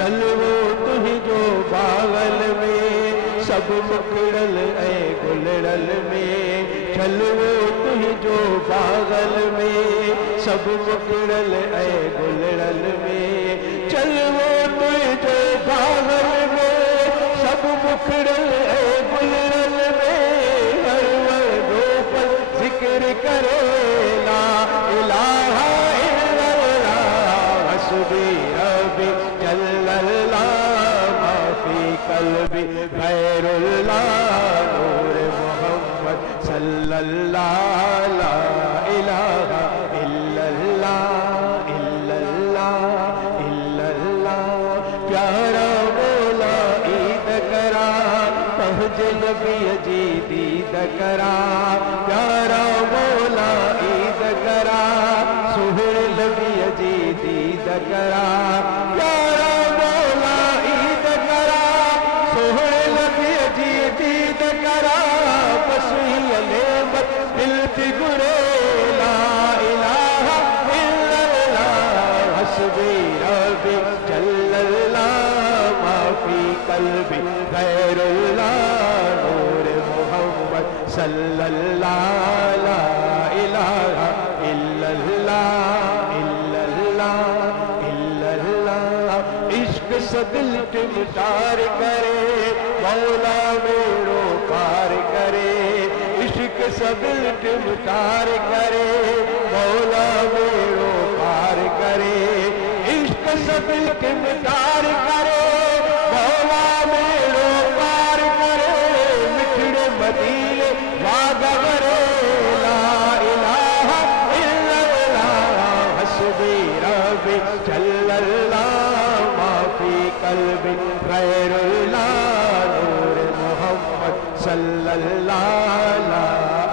چل وہ تجھ جو باغل میں سب مکڑل اے گلڑل میں چل وہ تجھ جو باغل میں سب مکڑل اے گلڑل میں چل وہ تجھ جو باغل میں سب مکڑل اے گلڑل میں ہر وردوں پر ذکر کرے لا الہ الا اللہ حسبی ربی جل اللہ ما فی قلبی غیر اللہ نور محمد صلی اللہ لا الہ الا اللہ الا اللہ الا اللہ پیارا مولا عید کرا پہنچ نبی جی دید کرا پیارا مولا عید کرا سہر نبی جی دید کرا پیارا مولا عید کرا سہر نبی جی دید کرا پسوی نعمت دل پہ گرے لا الہ الا اللہ حسبی ربی جل اللہ ما فی قلبی غیر اللہ نور محمد صلی اللہ لا الہ الا اللہ الا اللہ الا اللہ عشق سے دل ٹمٹار کرے مولا میرو پار کرے عشق سے دل ٹمٹار کرے مولا میرو پار کرے عشق سے دل ٹمٹار کرے مولا میرو پار کرے مٹھڑے مدینے واگا کرے لا الہ الا اللہ حسبی ربی جل اللہ ما فی قلبی غیر اللہ نور محمد صلی اللہ لا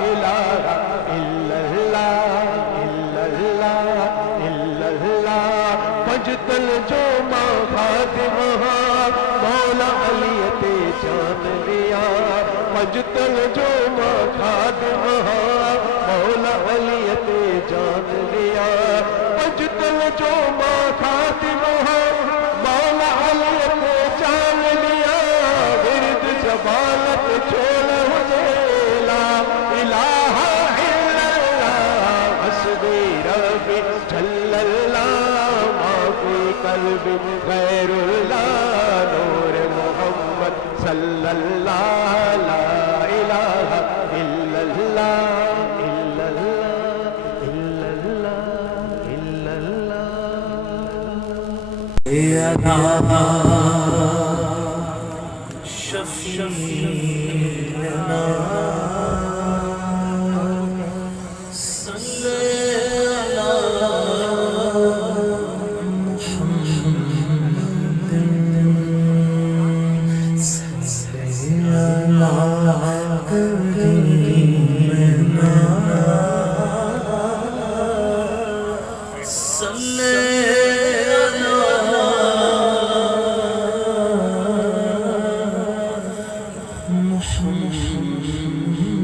الہ الا اللہ الا اللہ الا اللہ پجتل جو ماں خادم مولا علی تے جان لیا پجتل جو ماں خادم مولا علی تے جان لیا پجتل جو ماں خادم مولا علی تے جان لیا ورد زبانت چھوڑ مجھے لا الہ الا اللہ حسبی ربی جل اللہ ما فی قلبی غیر اللہ نور محمد صلی اللہ لا الہ الا اللہ الا اللہ الا اللہ الا اللہ یا اللہ شفیعنا صلی محمد